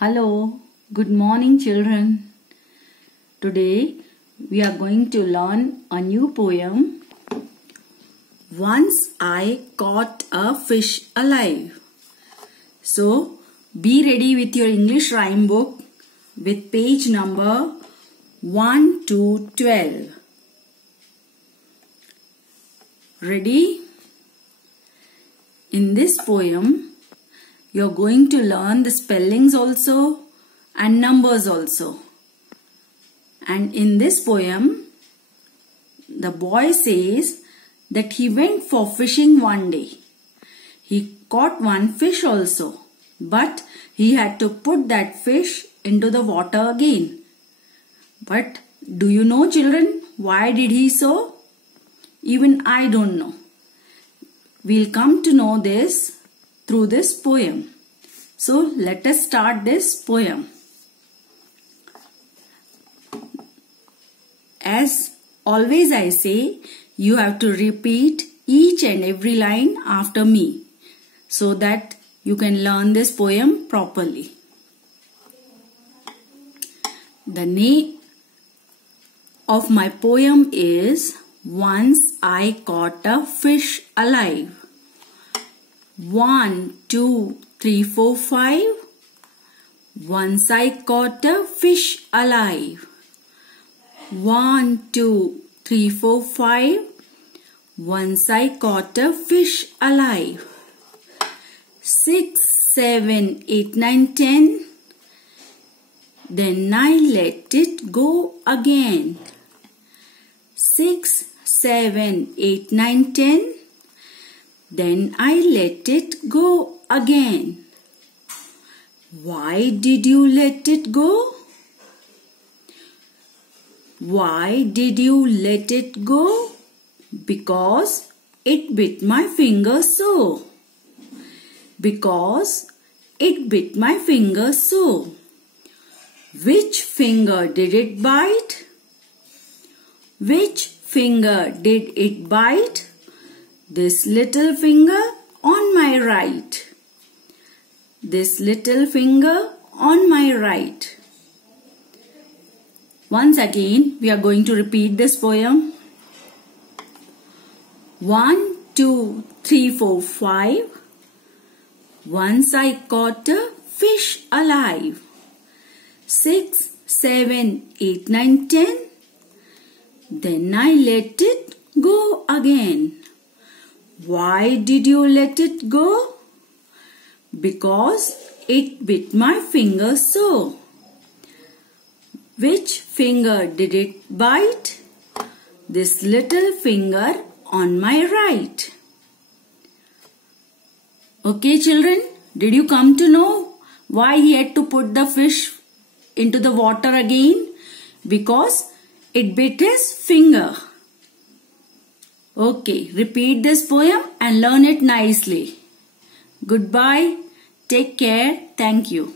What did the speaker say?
Hello, good morning children. Today we are going to learn a new poem. Once I caught a fish alive. So be ready with your English rhyme book with page number 1 to 12. Ready? In this poem, you are going to learn the spellings also and numbers also. And in this poem, the boy says that he went for fishing one day. He caught one fish also, but he had to put that fish into the water again. But do you know, children, why did he so? Even I don't know. We'll come to know this through this poem. So let us start this poem. As always I say, you have to repeat each and every line after me so that you can learn this poem properly. The name of my poem is Once I Caught a Fish Alive. 1, 2, 3, 4, 5. Once I caught a fish alive. 1, 2, 3, 4, 5. Once I caught a fish alive. 6, 7, 8, 9, 10. Then I let it go again. 6, 7, 8, 9, 10. Then I let it go again. Why did you let it go? Why did you let it go? Because it bit my finger so. Because it bit my finger so. Which finger did it bite? Which finger did it bite? This little finger on my right. This little finger on my right. Once again, we are going to repeat this poem. 1, 2, 3, 4, 5. Once I caught a fish alive. 6, 7, 8, 9, 10. Then I let it go again. Why did you let it go? Because it bit my finger so. Which finger did it bite? This little finger on my right. Okay, children, did you come to know why he had to put the fish into the water again? Because it bit his finger. Okay, repeat this poem and learn it nicely. Goodbye. Take care. Thank you.